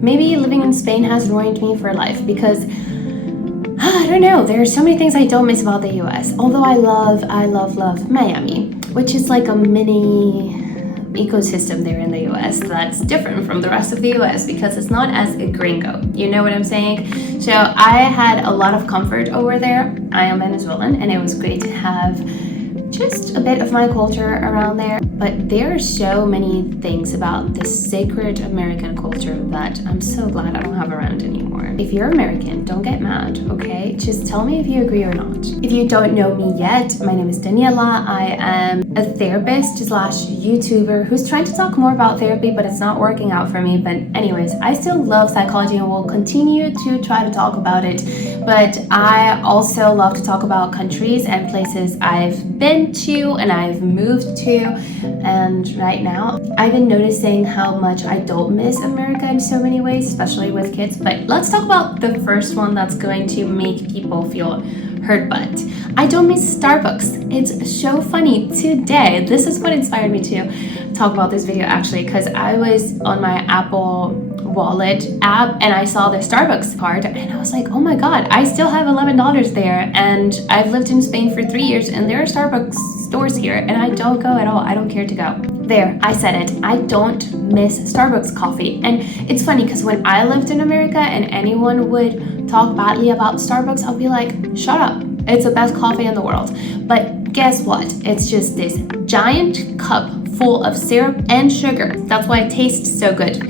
maybe living in Spain has ruined me for life because I don't know, there are so many things I don't miss about the US. Although I love Miami, which is like a mini ecosystem there in the US that's different from the rest of the US because it's not as a gringo. You know what I'm saying? So I had a lot of comfort over there. I am Venezuelan and it was great to have just a bit of my culture around there. But there are so many things about this sacred American culture that I'm so glad I don't have around anymore. If you're American, don't get mad, okay? Just tell me if you agree or not. If you don't know me yet, my name is Daniela. I am a therapist slash YouTuber who's trying to talk more about therapy, but it's not working out for me. But anyways, I still love psychology and will continue to try to talk about it. But I also love to talk about countries and places I've been to and I've moved to. And right now, I've been noticing how much I don't miss America in so many ways, especially with kids. But let's talk about the first one that's going to make people feel hurt. But I don't miss Starbucks. It's so funny. Today, this is what inspired me to talk about this video actually, because I was on my Apple Wallet app and I saw the Starbucks card and I was like, oh my god, I still have $11 there, and I've lived in Spain for 3 years and there are Starbucks stores here and I don't go at all. I don't care to go. There, I said it. I don't miss Starbucks coffee. And it's funny because when I lived in America and anyone would talk badly about Starbucks, I'll be like, shut up. It's the best coffee in the world. But guess what? It's just this giant cup full of syrup and sugar. That's why it tastes so good.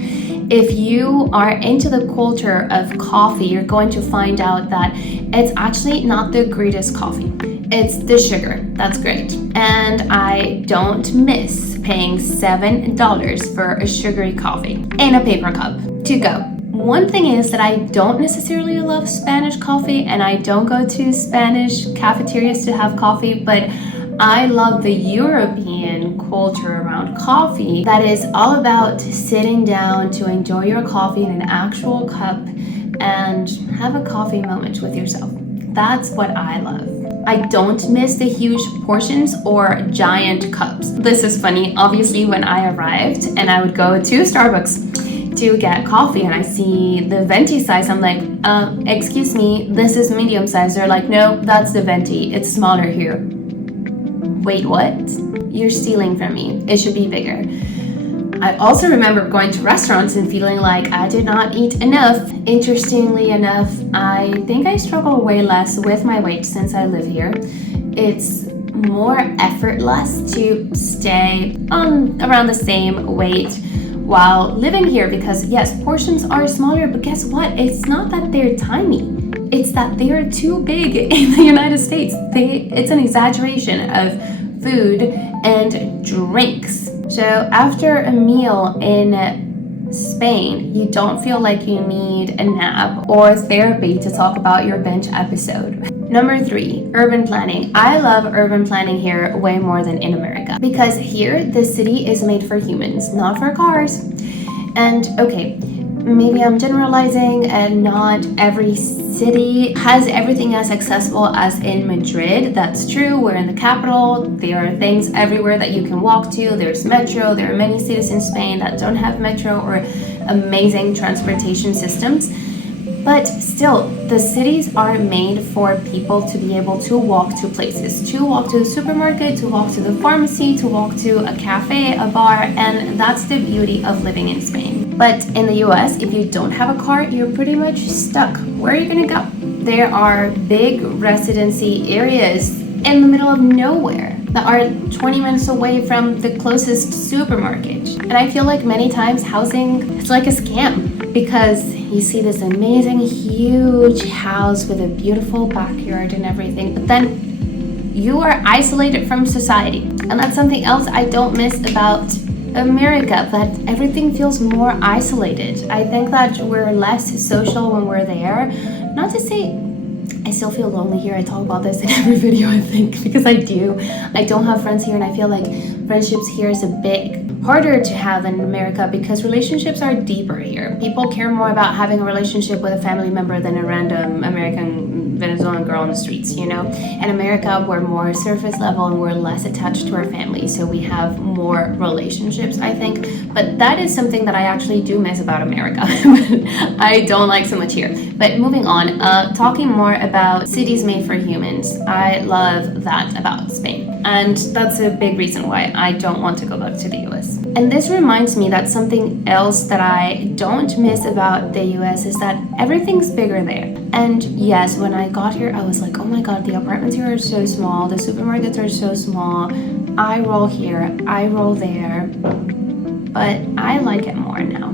If you are into the culture of coffee, you're going to find out that it's actually not the greatest coffee. It's the sugar. That's great. And I don't miss paying $7 for a sugary coffee in a paper cup to go. One thing is that I don't necessarily love Spanish coffee and I don't go to Spanish cafeterias to have coffee, but I love the European culture around coffee that is all about sitting down to enjoy your coffee in an actual cup and have a coffee moment with yourself. That's what I love. I don't miss the huge portions or giant cups. This is funny. Obviously, when I arrived and I would go to Starbucks to get coffee and I see the venti size, I'm like, excuse me, this is medium size. They're like, no, that's the venti. It's smaller here. Wait, what? You're stealing from me. It should be bigger. I also remember going to restaurants and feeling like I did not eat enough. Interestingly enough, I think I struggle way less with my weight since I live here. It's more effortless to stay on around the same weight while living here because yes, portions are smaller, but guess what? It's not that they're tiny. It's that they are too big in the United States. It's an exaggeration of food and drinks. So after a meal in Spain, you don't feel like you need a nap or therapy to talk about your binge episode. Number 3, urban planning. I love urban planning here way more than in America because here the city is made for humans, not for cars. And okay, maybe I'm generalizing and not every city has everything as accessible as in Madrid. That's true. We're in the capital. There are things everywhere that you can walk to. There's metro. There are many cities in Spain that don't have metro or amazing transportation systems. But still, the cities are made for people to be able to walk to places, to walk to the supermarket, to walk to the pharmacy, to walk to a cafe, a bar, and that's the beauty of living in Spain. But in the US, if you don't have a car, you're pretty much stuck. Where are you gonna go? There are big residency areas in the middle of nowhere that are 20 minutes away from the closest supermarket. And I feel like many times housing is like a scam because you see this amazing huge house with a beautiful backyard and everything, but then you are isolated from society. And that's something else I don't miss about America, that everything feels more isolated. I think that we're less social when we're there. Not to say I still feel lonely here. I talk about this in every video, I think, because I do. I don't have friends here, and I feel like friendships here is a bit harder to have than in America because relationships are deeper here. People care more about having a relationship with a family member than a random American Venezuelan girl on the streets, you know? In America, we're more surface level and we're less attached to our family, so we have more relationships, I think. But that is something that I actually do miss about America. I don't like so much here. But moving on, talking more about cities made for humans. I love that about Spain. And that's a big reason why I don't want to go back to the US. And this reminds me that something else that I don't miss about the US is that everything's bigger there. And yes, when I got here, I was like, oh my God, the apartments here are so small. The supermarkets are so small. I roll here, I roll there. But I like it more now.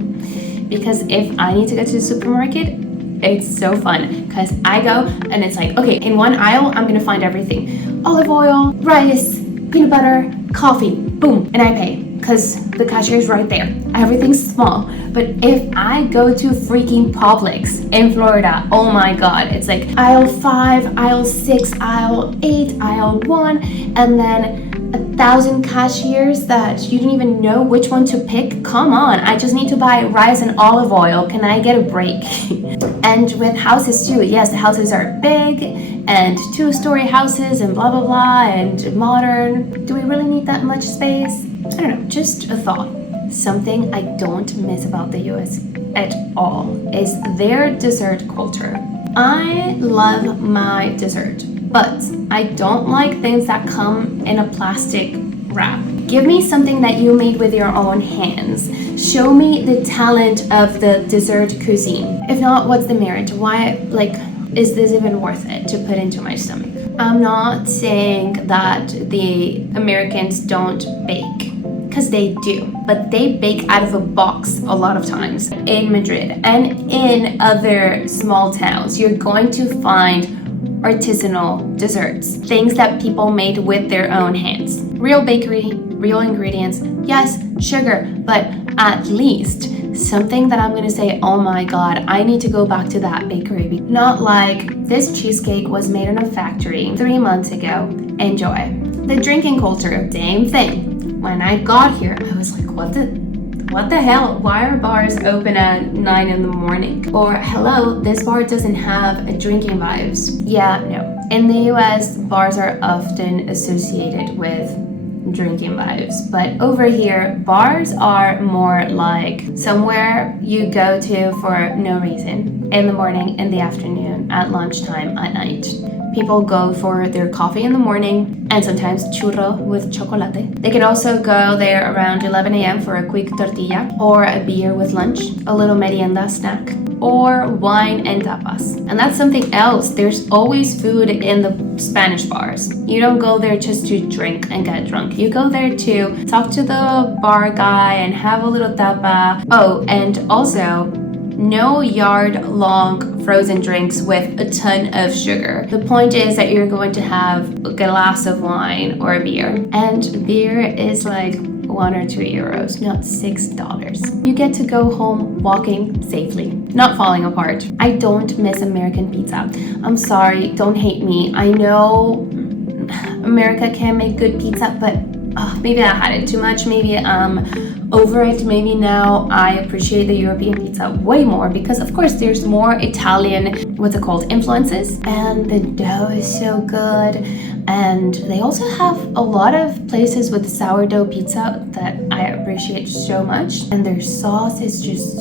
Because if I need to go to the supermarket, it's so fun because I go and it's like, okay, in one aisle, I'm going to find everything. Olive oil, rice, peanut butter, coffee, boom, and I pay because the cashier is right there. Everything's small. But if I go to freaking Publix in Florida, oh my God, it's like aisle 5, aisle 6, aisle 8, aisle 1, and then 1,000 cashiers that you don't even know which one to pick. Come on, I just need to buy rice and olive oil. Can I get a break? And with houses too, yes, the houses are big and 2-story houses and blah, blah, blah, and modern. Do we really need that much space? I don't know, just a thought. Something I don't miss about the US at all is their dessert culture. I love my dessert, but I don't like things that come in a plastic wrap. Give me something that you made with your own hands. Show me the talent of the dessert cuisine. If not, what's the merit? Why, is this even worth it to put into my stomach? I'm not saying that the Americans don't bake, because they do, but they bake out of a box a lot of times. In Madrid and in other small towns, you're going to find artisanal desserts, things that people made with their own hands. Real bakery, real ingredients, yes, sugar, but at least something that I'm gonna say, oh my God, I need to go back to that bakery. Not like this cheesecake was made in a factory 3 months ago. Enjoy. The drinking culture, same thing. When I got here, I was like, what the hell? Why are bars open at 9 in the morning? Or, hello, this bar doesn't have drinking vibes. Yeah, no. In the US, bars are often associated with drinking vibes. But over here, bars are more like somewhere you go to for no reason. In the morning, in the afternoon, at lunchtime, at night. People go for their coffee in the morning and sometimes churro with chocolate. They can also go there around 11 a.m. for a quick tortilla or a beer with lunch, a little merienda snack, or wine and tapas. And that's something else. There's always food in the Spanish bars. You don't go there just to drink and get drunk. You go there to talk to the bar guy and have a little tapa. Oh, and also, no yard-long frozen drinks with a ton of sugar. The point is that you're going to have a glass of wine or a beer. And beer is like 1 or 2 euros, not $6. You get to go home walking safely, not falling apart. I don't miss American pizza. I'm sorry, don't hate me. I know America can make good pizza, but maybe I had it too much. Maybe over it. Maybe now I appreciate the European pizza way more because of course there's more Italian, what's it called, influences, and the dough is so good. And they also have a lot of places with sourdough pizza that I appreciate so much, and their sauce is just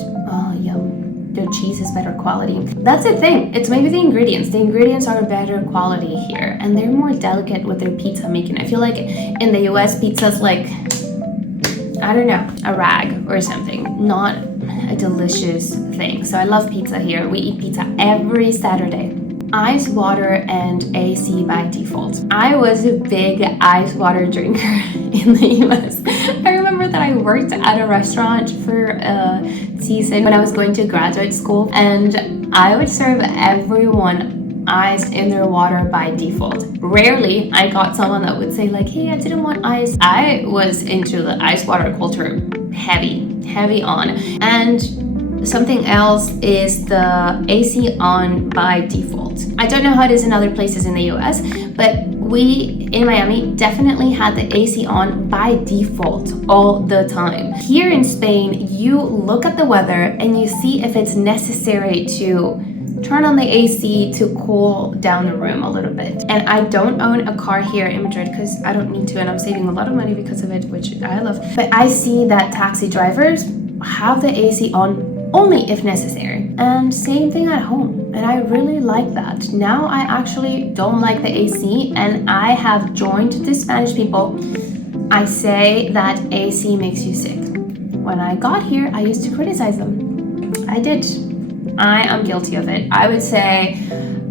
yum. Their cheese is better quality. That's the thing, it's maybe the ingredients. The ingredients are better quality here and they're more delicate with their pizza making. I feel like in the US, pizza's like, I don't know, a rag or something, not a delicious thing. So I love pizza here. We eat pizza every Saturday. Ice water and AC by default. I was a big ice water drinker in the US. I remember that I worked at a restaurant for a season when I was going to graduate school, and I would serve everyone ice in their water by default. Rarely I got someone that would say like, hey, I didn't want ice. I was into the ice water culture heavy on. And something else is the AC on by default. I don't know how it is in other places in the US, but we in Miami definitely had the AC on by default all the time. Here in Spain, you look at the weather and you see if it's necessary to turn on the AC to cool down the room a little bit. And I don't own a car here in Madrid because I don't need to, and I'm saving a lot of money because of it, which I love. But I see that taxi drivers have the AC on only if necessary. And same thing at home. And I really like that. Now I actually don't like the AC, and I have joined the Spanish people. I say that AC makes you sick. When I got here, I used to criticize them. I did. I am guilty of it. I would say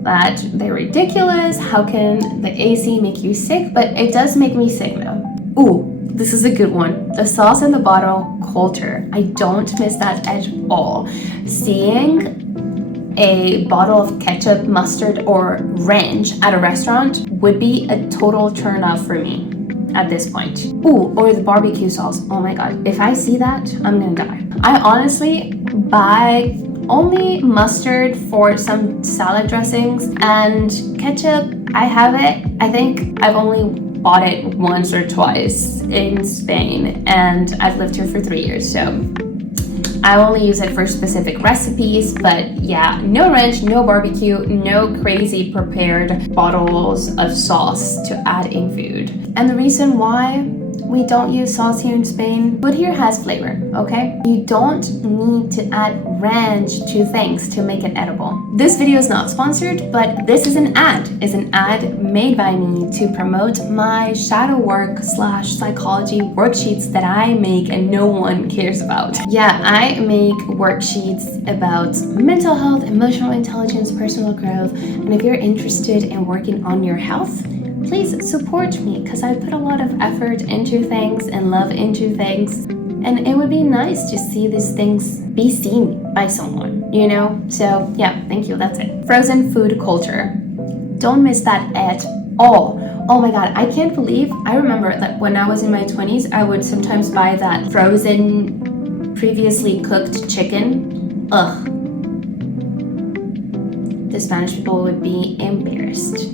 that they're ridiculous. How can the AC make you sick? But it does make me sick now. Ooh, this is a good one. The sauce in the bottle culture. I don't miss that at all. Seeing a bottle of ketchup, mustard, or ranch at a restaurant would be a total turn off for me at this point. Ooh, or the barbecue sauce. Oh my God. If I see that, I'm gonna die. I honestly buy only mustard for some salad dressings, and ketchup, I have it. I think I've only bought it once or twice in Spain, and I've lived here for 3 years, so I only use it for specific recipes. But yeah, no ranch, no barbecue, no crazy prepared bottles of sauce to add in food. And the reason why we don't use sauce here in Spain, food here has flavor, okay? You don't need to add ranch to things to make it edible. This video is not sponsored, but this is an ad. It's an ad made by me to promote my shadow work / psychology worksheets that I make and no one cares about. Yeah, I make worksheets about mental health, emotional intelligence, personal growth, and if you're interested in working on your health, please support me, because I put a lot of effort into things and love into things, and it would be nice to see these things be seen by someone, you know? So yeah, thank you, that's it. Frozen food culture. Don't miss that at all. Oh my God, I can't believe, I remember that when I was in my 20s, I would sometimes buy that frozen, previously cooked chicken. Ugh. The Spanish people would be embarrassed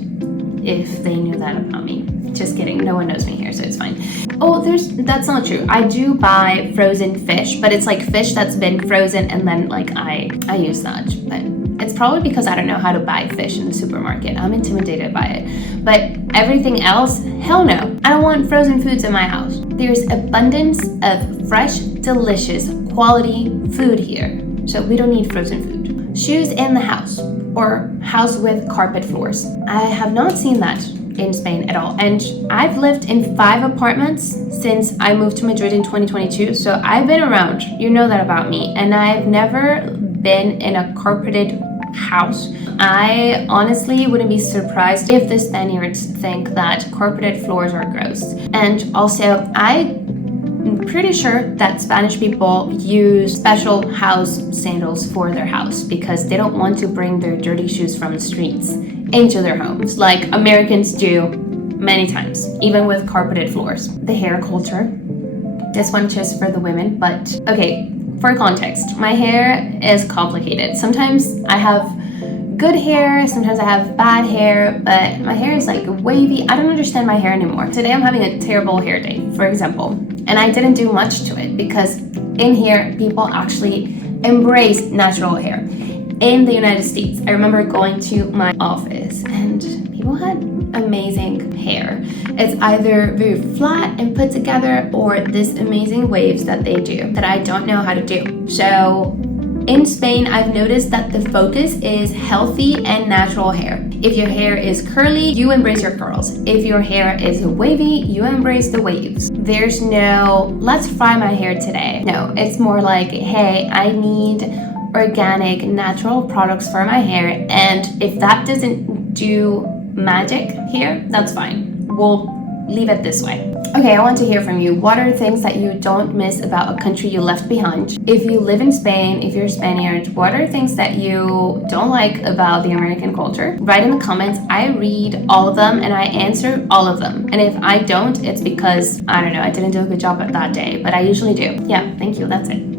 if they knew that about me. Just kidding, no one knows me here, so it's fine. Oh, that's not true. I do buy frozen fish, but it's like fish that's been frozen, and then like I use that. But it's probably because I don't know how to buy fish in the supermarket. I'm intimidated by it. But everything else, hell no. I don't want frozen foods in my house. There's abundance of fresh, delicious, quality food here, so we don't need frozen food. Shoes in the house, or house with carpet floors. I have not seen that in Spain at all. And I've lived in 5 apartments since I moved to Madrid in 2022. So I've been around, you know that about me. And I've never been in a carpeted house. I honestly wouldn't be surprised if the Spaniards think that carpeted floors are gross. And also, I'm pretty sure that Spanish people use special house sandals for their house because they don't want to bring their dirty shoes from the streets into their homes like Americans do many times, even with carpeted floors. The hair culture. This one just for the women, but okay, for context, my hair is complicated. Sometimes I have good hair, sometimes I have bad hair, but my hair is like wavy. I don't understand my hair anymore. Today I'm having a terrible hair day, for example, and I didn't do much to it because in here people actually embrace natural hair. In the United States, I remember going to my office and people had amazing hair. It's either very flat and put together or this amazing waves that they do that I don't know how to do. So in Spain, I've noticed that the focus is healthy and natural hair. If your hair is curly, you embrace your curls. If your hair is wavy, you embrace the waves. There's no, let's fry my hair today. No, it's more like, hey, I need organic, natural products for my hair, and if that doesn't do magic here, that's fine. We'll leave it this way. Okay, I want to hear from you. What are things that you don't miss about a country you left behind? If you live in Spain, if you're Spaniard, what are things that you don't like about the American culture? Write in the comments. I read all of them and I answer all of them. And if I don't, it's because, I don't know, I didn't do a good job at that day, but I usually do. Yeah, thank you. That's it.